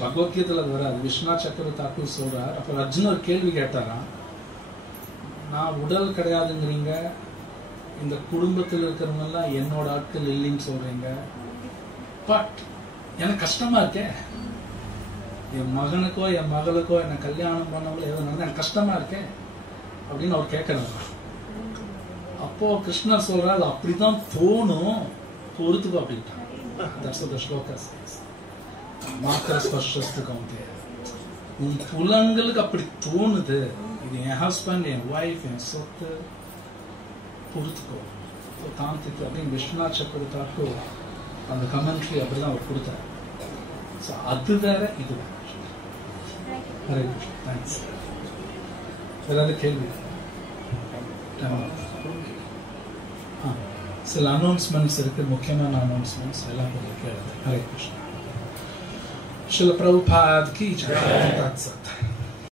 பகவத்கீதையில வராது, விஸ்வநாத் சக்கரவர்த்தி தாக்கூர் சொல்றார். அப்போ அர்ஜுனர் கேள்வி கேட்டாரா, நான் உடல் கிடையாதுங்கிறீங்க, இந்த குடும்பத்தில் இருக்கிறவங்க எல்லாம் என்னோட ஆட்கள் இல்லைன்னு சொல்றீங்க, பட் எனக்கு கஷ்டமா இருக்கே, என் மகனுக்கோ என் மகளுக்கோ என்ன கல்யாணம் பண்ணவங்களோ எது நடந்தா எனக்கு கஷ்டமா இருக்கே அப்படின்னு அவர் கேட்கறாரு. அப்போ கிருஷ்ணர் சொல்றாரு அப்படிதான் தோணும், பொறுத்துக்கோ அப்படின்ட்டாங்க. That's what the shloka says. மாத்திர ஸ்பர்ஷத்துக்கு உன் புலங்களுக்கு அப்படி தோணுது, இது என் ஹஸ்பண்ட் என் ஒய்ஃப் என் சொத்து, பொறுத்துக்கோ தாந்திக்கு அப்படின்னு விஸ்வநாத் சக்கரவர்த்தி அந்த கமெண்ட்ரி அப்படிதான் அவர் கொடுத்தாரு. ஸோ அது வேற இது வேற. ஹரே கிருஷ்ணா, தேங்க்ஸ். ஏதாவது கேள்வி? சில அனௌன்ஸ்மெண்ட்ஸ் இருக்கு, முக்கியமான அனௌன்ஸ்மெண்ட்ஸ் எல்லாம் கொஞ்சம் கேளுங்க. Hare Krishna. Srila Prabhupada ki jai.